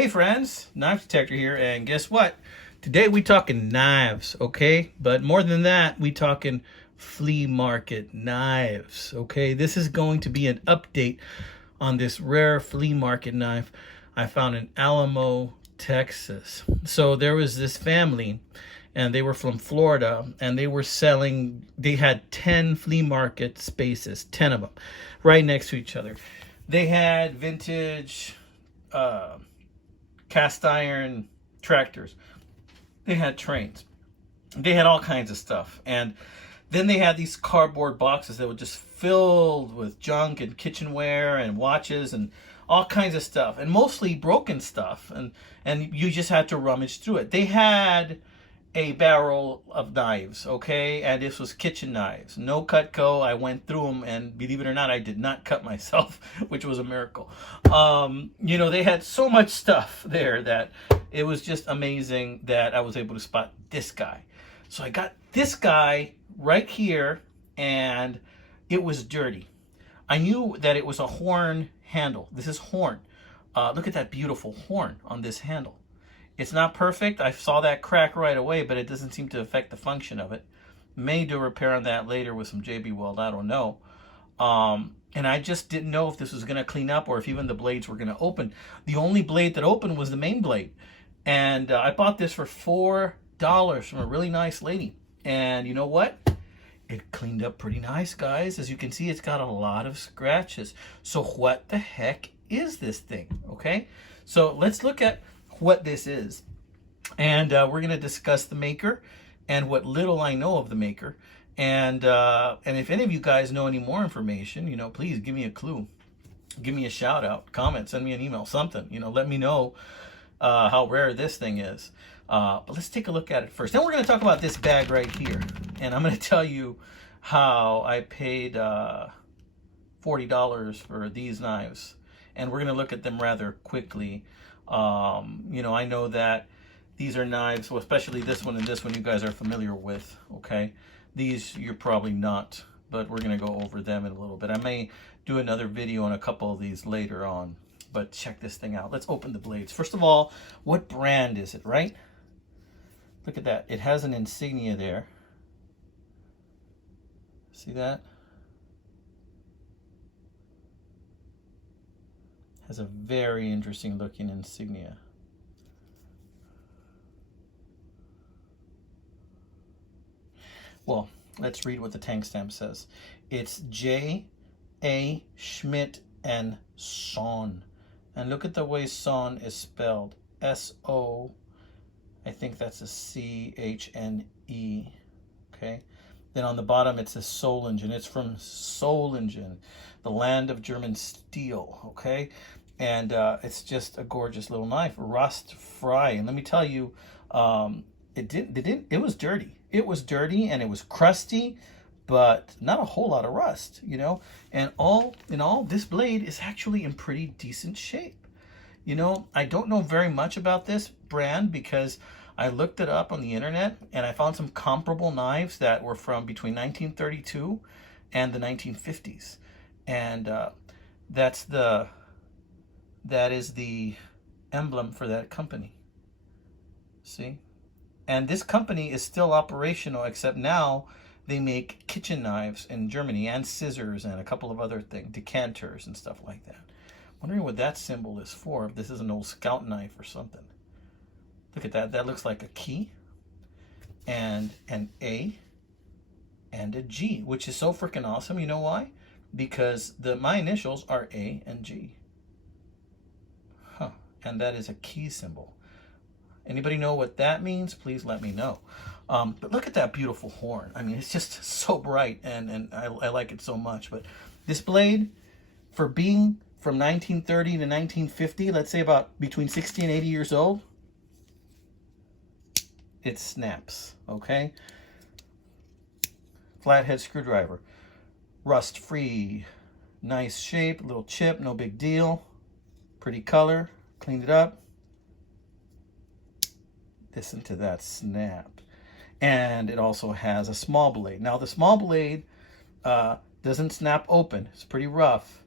Hey friends, Knife Detector here, and guess what? Today we talking knives, okay? But more than that, we talking flea market knives, okay? This is going to be an update on this rare flea market knife I found in Alamo, Texas. So there was this family, and they were from Florida, and they were selling, they had 10 flea market spaces, 10 of them, right next to each other. They had vintage, cast iron tractors. They had trains. They had all kinds of stuff. And then they had these cardboard boxes that were just filled with junk and kitchenware and watches and all kinds of stuff, and mostly broken stuff. And you just had to rummage through it. They had a barrel of knives, okay? And this was kitchen knives. No Cutco. I went through them, and believe it or not, I did not cut myself, which was a miracle. They had so much stuff there that it was just amazing that I was able to spot this guy. So I got this guy right here, and it was dirty. I knew that it was a horn handle. This is horn. Look at that beautiful horn on this handle. It's not perfect. I saw that crack right away, but it doesn't seem to affect the function of it. May do a repair on that later with some JB Weld. I don't know. And I just didn't know if this was going to clean up or if even the blades were going to open. The only blade that opened was the main blade. And I bought this for $4 from a really nice lady. And you know what? It cleaned up pretty nice, guys. As you can see, it's got a lot of scratches. So what the heck is this thing? Okay, so let's look at what this is. And we're going to discuss the maker and what little I know of the maker. And if any of you guys know any more information, please give me a clue. Give me a shout out, comment, send me an email, something. Let me know how rare this thing is. But let's take a look at it first. Then we're going to talk about this bag right here. And I'm going to tell you how I paid $40 for these knives. And we're going to look at them rather quickly. I know that these are knives, well, especially this one and this one you guys are familiar with, okay? These you're probably not, but we're going to go over them in a little bit. I may do another video on a couple of these later on, but check this thing out. Let's open the blades. First of all, what brand is it, right? Look at that. It has an insignia there. See that? Has a very interesting looking insignia. Well, let's read what the tank stamp says. It's J.A. Schmidt and Son. And look at the way Son is spelled. S-O, I think that's a C-H-N-E. Okay. Then on the bottom it says Solingen. It's from Solingen, the land of German steel. Okay. And it's just a gorgeous little knife, rust free. And let me tell you, it was dirty. It was dirty and it was crusty, but not a whole lot of rust, And all in all, this blade is actually in pretty decent shape. I don't know very much about this brand because I looked it up on the internet and I found some comparable knives that were from between 1932 and the 1950s. And that is the emblem for that company. See? And this company is still operational, except now they make kitchen knives in Germany and scissors and a couple of other things, decanters and stuff like that. Wondering what that symbol is for, if this is an old scout knife or something. Look at that. That looks like a key and an A and a G, which is so freaking awesome. You know why? Because my initials are A and G. Huh. And that is a key symbol. Anybody know what that means? Please let me know. But look at that beautiful horn. I mean, it's just so bright, and I like it so much. But this blade, for being from 1930 to 1950, let's say about between 60 and 80 years old, it snaps, okay? Flathead screwdriver. Rust free. Nice shape, little chip, no big deal. Pretty color. Cleaned it up. Listen to that snap. And it also has a small blade. Now the small blade doesn't snap open. It's pretty rough.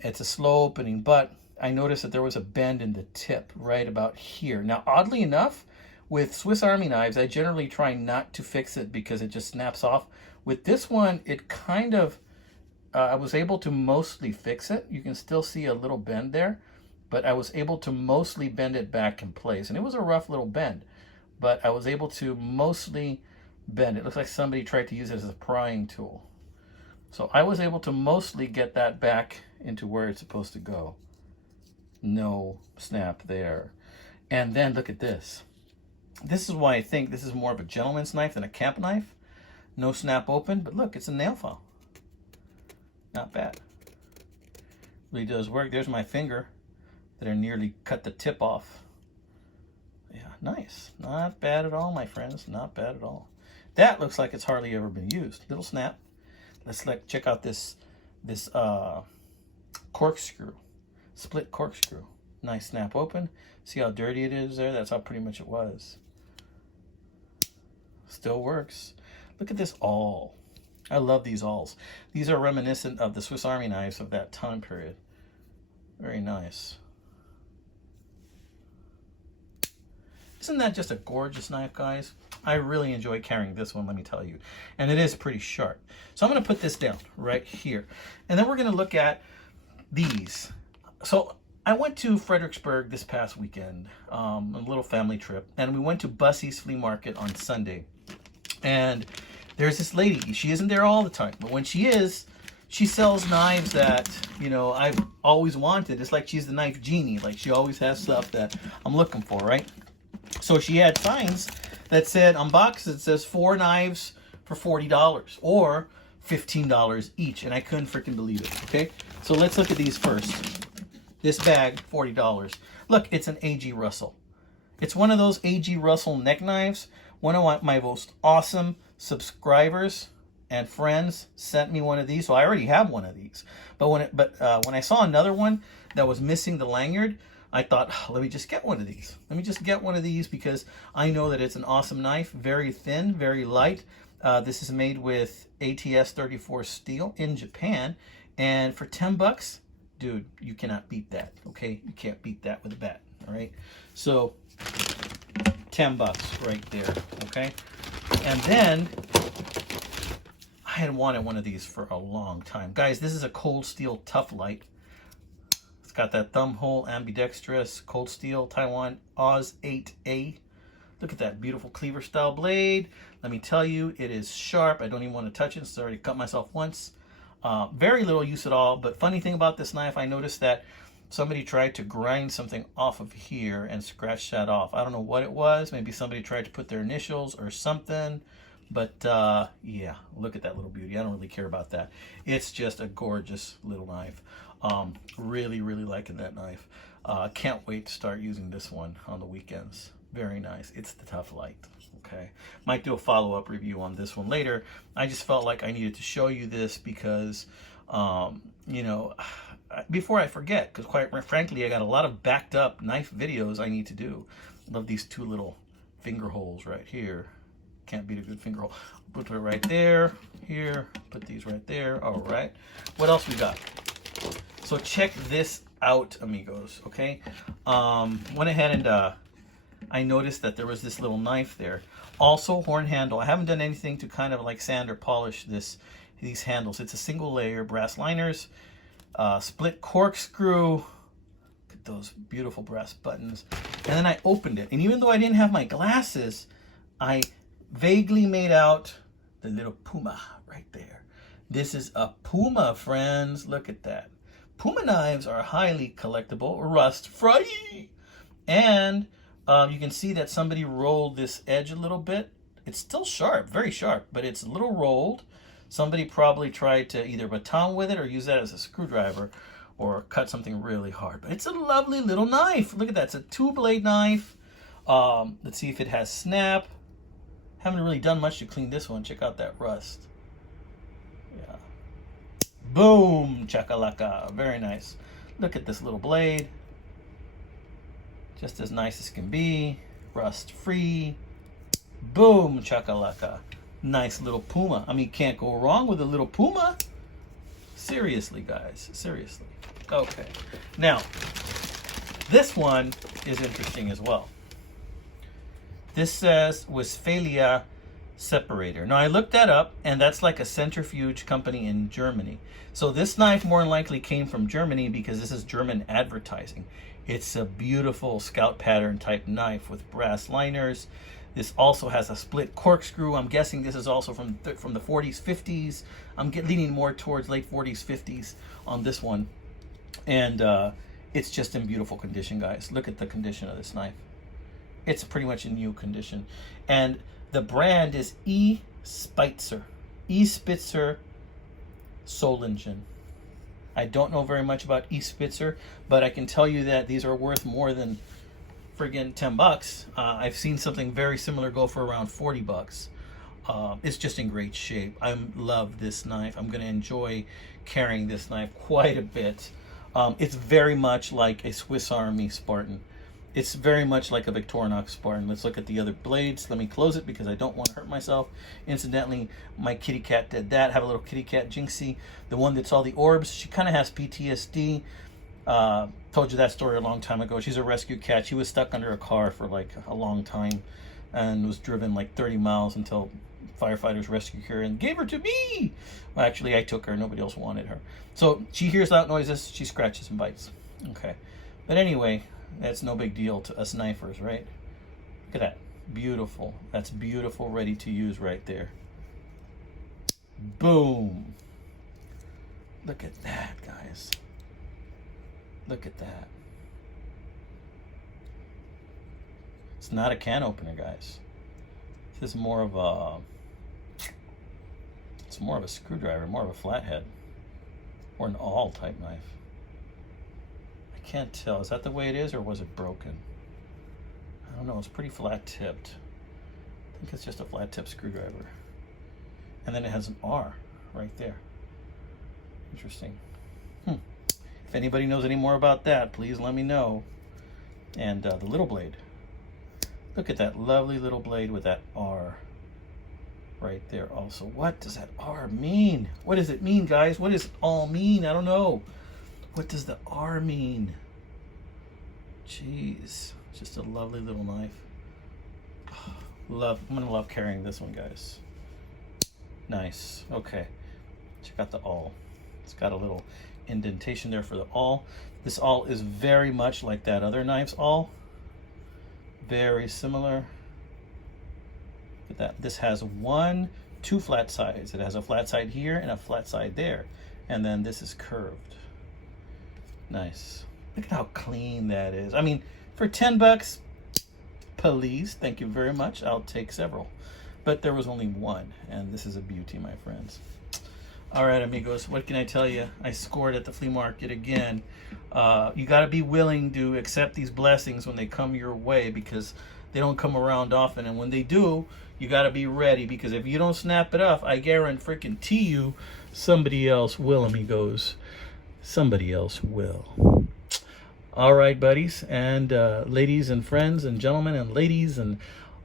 It's a slow opening, but I noticed that there was a bend in the tip right about here. Now, oddly enough, with Swiss Army knives, I generally try not to fix it because it just snaps off. With this one, it kind of, I was able to mostly fix it. You can still see a little bend there, but I was able to mostly bend it back in place. And it was a rough little bend, but I was able to mostly bend it. It looks like somebody tried to use it as a prying tool. So I was able to mostly get that back into where it's supposed to go. No snap there. And then look at this. This is why I think this is more of a gentleman's knife than a camp knife. No snap open, but look, it's a nail file. Not bad. Really does work. There's my finger that I nearly cut the tip off. Yeah, nice. Not bad at all, my friends. Not bad at all. That looks like it's hardly ever been used. Little snap. Let's check out this corkscrew, split corkscrew. Nice snap open. See how dirty it is there? That's how pretty much it was. Still works. Look at this awl. I love these awls. These are reminiscent of the Swiss Army knives of that time period. Very nice. Isn't that just a gorgeous knife, guys? I really enjoy carrying this one, let me tell you. And it is pretty sharp. So I'm going to put this down right here. And then we're going to look at these. So I went to Fredericksburg this past weekend, a little family trip. And we went to Bussey's Flea Market on Sunday. And there's this lady. She isn't there all the time. But when she is, she sells knives that, you know, I've always wanted. It's like she's the knife genie. Like she always has stuff that I'm looking for, right? So she had signs that said on boxes, it says 4 knives for $40 or $15 each. And I couldn't freaking believe it. Okay. So let's look at these first. This bag, $40. Look, it's an A.G. Russell. It's one of those A.G. Russell neck knives. One of my most awesome subscribers and friends sent me one of these. So I already have one of these. But when I saw another one that was missing the lanyard, I thought, oh, let me just get one of these. Let me just get one of these because I know that it's an awesome knife. Very thin, very light. This is made with ATS 34 steel in Japan. And for 10 bucks, dude, you cannot beat that, okay? You can't beat that with a bat, all right? So 10 bucks right there, okay? And then I had wanted one of these for a long time. Guys, this is a cold steel tough light. It's got that thumb hole, ambidextrous, cold steel, Taiwan Oz 8A. Look at that beautiful cleaver style blade. Let me tell you, it is sharp. I don't even want to touch it, so I already cut myself once. Very little use at all, but funny thing about this knife, I noticed that somebody tried to grind something off of here and scratch that off. I don't know what it was. Maybe somebody tried to put their initials or something. But yeah, look at that little beauty. I don't really care about that. It's just a gorgeous little knife. Really, really liking that knife. Can't wait to start using this one on the weekends. Very nice. It's the Tough Light. Okay. Might do a follow-up review on this one later. I just felt like I needed to show you this because, you know, before I forget, because quite frankly, I got a lot of backed up knife videos I need to do. Love these 2 little finger holes right here. Can't beat a good finger hole. Put it right there, here, put these right there. All right. What else we got? So check this out, amigos, okay? Went ahead and I noticed that there was this little knife there. Also horn handle. I haven't done anything to kind of like sand or polish these handles. It's a single layer brass liners, split corkscrew. Look at those beautiful brass buttons. And then I opened it. And even though I didn't have my glasses, I vaguely made out the little Puma right there. This is a Puma, friends. Look at that. Puma knives are highly collectible, rust free. And you can see that somebody rolled this edge a little bit. It's still sharp, very sharp, but it's a little rolled. Somebody probably tried to either baton with it or use that as a screwdriver or cut something really hard. But it's a lovely little knife. Look at that. It's a 2-blade knife. Let's see if it has snap. Haven't really done much to clean this one. Check out that rust. Yeah. Boom, chakalaka. Very nice. Look at this little blade. Just as nice as can be. Rust free. Boom, chakalaka. Nice little Puma. I mean, can't go wrong with a little Puma. Seriously, guys. Seriously. Okay. Now, This one is interesting as well. This says Westphalia separator. Now I looked that up, and that's like a centrifuge company in Germany. So this knife more than likely came from Germany because this is German advertising. It's a beautiful scout pattern type knife with brass liners. This also has a split corkscrew. I'm guessing this is also from the 40s, 50s. I'm leaning more towards late 40s, 50s on this one. And it's just in beautiful condition, guys. Look at the condition of this knife. It's pretty much in new condition. And the brand is E. Spitzer. E. Spitzer Solingen. I don't know very much about E. Spitzer, but I can tell you that these are worth more than friggin' $10. I've seen something very similar go for around $40. It's just in great shape. I love this knife. I'm going to enjoy carrying this knife quite a bit. It's very much like a Swiss Army Spartan. It's very much like a Victorinox Spartan. Let's look at the other blades. Let me close it because I don't want to hurt myself. Incidentally, my kitty cat did that. Have a little kitty cat, Jinxie. The one that's all the orbs. She kind of has PTSD. Told you that story a long time ago. She's a rescue cat. She was stuck under a car for like a long time and was driven like 30 miles until firefighters rescued her and gave her to me. Well, actually, I took her. Nobody else wanted her. So she hears loud noises. She scratches and bites. Okay. But anyway, that's no big deal to us knifers, right? Look at that. Beautiful. That's beautiful, ready to use right there. Boom. Look at that, guys. Look at that. It's not a can opener, guys. This is more of a... It's more of a screwdriver, more of a flathead. Or an awl type knife. I can't tell. Is that the way it is, or was it broken? I don't know. It's pretty flat tipped. I think it's just a flat tip screwdriver. And then it has an R right there. Interesting. If anybody knows any more about that, please let me know. And the little blade. Look at that lovely little blade with that R right there also. What does that R mean? What does it mean, guys? What does it all mean? I don't know. What does the R mean? Jeez. Just a lovely little knife. I'm gonna love carrying this one, guys. Nice. Okay. Check out the awl. It's got a little indentation there for the awl. This awl is very much like that other knife's awl. Very similar. Look at that. This has two flat sides. It has a flat side here and a flat side there. And then this is curved. Nice. Look at how clean that is. I mean, for $10, please, thank you very much. I'll take several. But there was only one, and this is a beauty, my friends. All right, amigos, what can I tell you? I scored at the flea market again. You got to be willing to accept these blessings when they come your way, because they don't come around often. And when they do, you got to be ready, because if you don't snap it up, I guarantee you somebody else will, amigos. Somebody else will. All right, buddies and ladies and friends and gentlemen and ladies and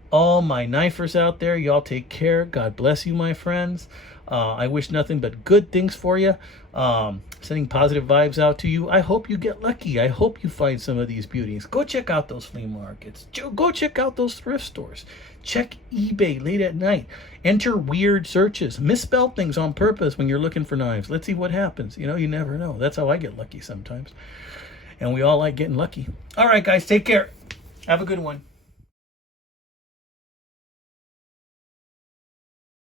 all my knifers out there, y'all take care. God bless you, my friends. I wish nothing but good things for you. Sending positive vibes out to you. I hope you get lucky. I hope you find some of these beauties. Go check out those flea markets. Go check out those thrift stores. Check eBay late at night. Enter weird searches. Misspell things on purpose when you're looking for knives. Let's see what happens. You know, you never know. That's how I get lucky sometimes. And we all like getting lucky. All right, guys, take care. Have a good one.